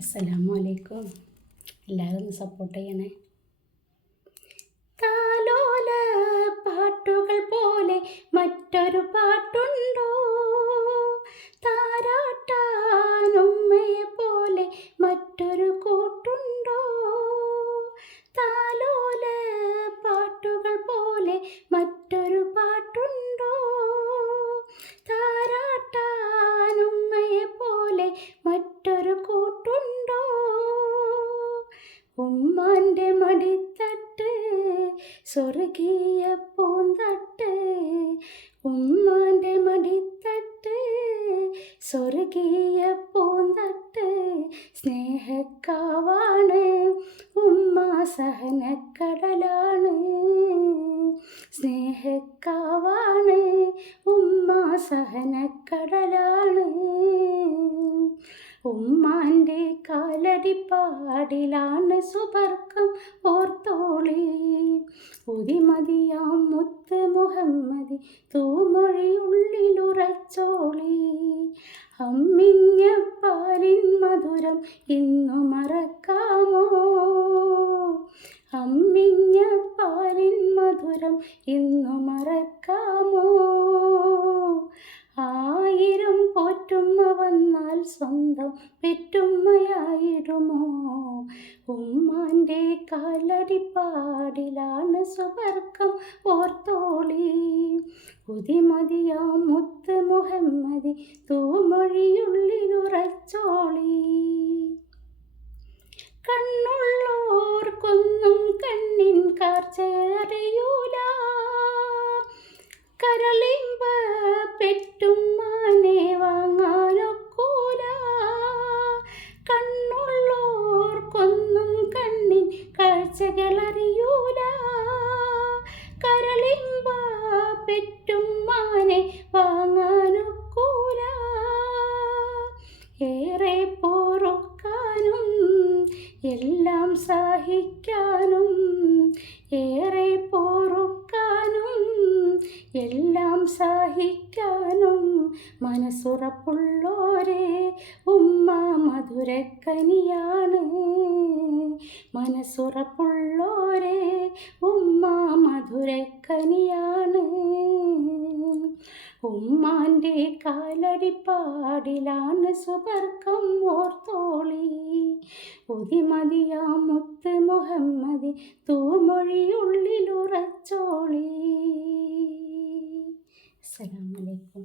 അസ്സലാമു അലൈക്കും. എല്ലാവരും ഒന്ന് സപ്പോർട്ട് ചെയ്യണേ. താലോല പാട്ടുകൾ പോലെ മറ്റൊരു പാട്ടുണ്ടോ? താരാട്ടാനുമ്മയെ പോലെ മറ്റൊരു കൂട്ടുണ്ടോ? താലോല പാട്ടുകൾ പോലെ മറ്റൊരു പാട്ടുണ്ടോ? താരാട്ടാനുമ്മയെ പോലെ മറ്റൊരു കൂട്ടുണ്ടോ? ഉമ്മാൻ്റെ മടിത്തട്ട് സ്വർഗീയ പൂന്തട്ട്, ഉമ്മാൻ്റെ മടിത്തട്ട് സ്വർഗീയ പൂന്തട്ട്. സ്നേഹക്കാവാണ് ഉമ്മ, സഹനക്കടലാണ്. സ്നേഹക്കാവാണ് ഉമ്മ, സഹനക്കടലാണ്. ഉമ്മാൻ്റെ കാലടിപ്പാടിലാണ് സുബർക്കം ഓർത്തോളി. ഉതിമതിയാം മുത്ത് മുഹമ്മദി തൂമൊഴി ഉള്ളിലുറച്ചോളി. അമ്മിഞ്ഞ പാലിൻ മധുരം ഇന്നു മറക്കാമോ? അമ്മിഞ്ഞ പാലിൻ മധുരം ഇന്നു മറക്കാമോ? ആയിരം പോറ്റുമ്മ വന്നാൽ സ്വന്തം പെറ്റുമ്മയായിടുമോ? ഉമ്മാൻ്റെ കാലടിപ്പാടിലാണ് സുബർക്കം ഓർത്തോളി. ഉതിമതിയാം മുത്ത് മുഹമ്മദി തൂമൊഴിയുള്ളിലുറച്ചോളി. കണ്ണുള്ളോർക്കൊന്നും കണ്ണിൻ കാർച്ചയറിയൂല, കരളിമ്പ പെറ്റുമ്മാനെ വാങ്ങാനൊക്കൂല. കണ്ണുള്ളോർക്കൊന്നും കണ്ണിൻ കാഴ്ചകളറിയൂല, കരളിമ്പ പെറ്റുമ്മാനെ വാങ്ങാനൊക്കൂല. ഏറെ പൊറുക്കാനും എല്ലാം സഹിക്കാനും, ഏറെ പൊറുക്കാനും എല്ലാം സഹിക്കാനും മനസ്സുറപ്പുള്ളോരെ ഉമ്മ മധുരക്കനിയാണ്. മനസ്സുറപ്പുള്ളോരെ ഉമ്മ മധുരക്കനിയാണ്. ഉമ്മാൻ്റെ കാലടിപ്പാടിലാണ് സുബർക്കം ഓർത്തോളി. ഉതിമതിയാം മുത്ത് മുഹമ്മദി തൂമൊഴിയുള്ളിലുറച്ചോളി. അസ്സലാമു അലൈക്കും.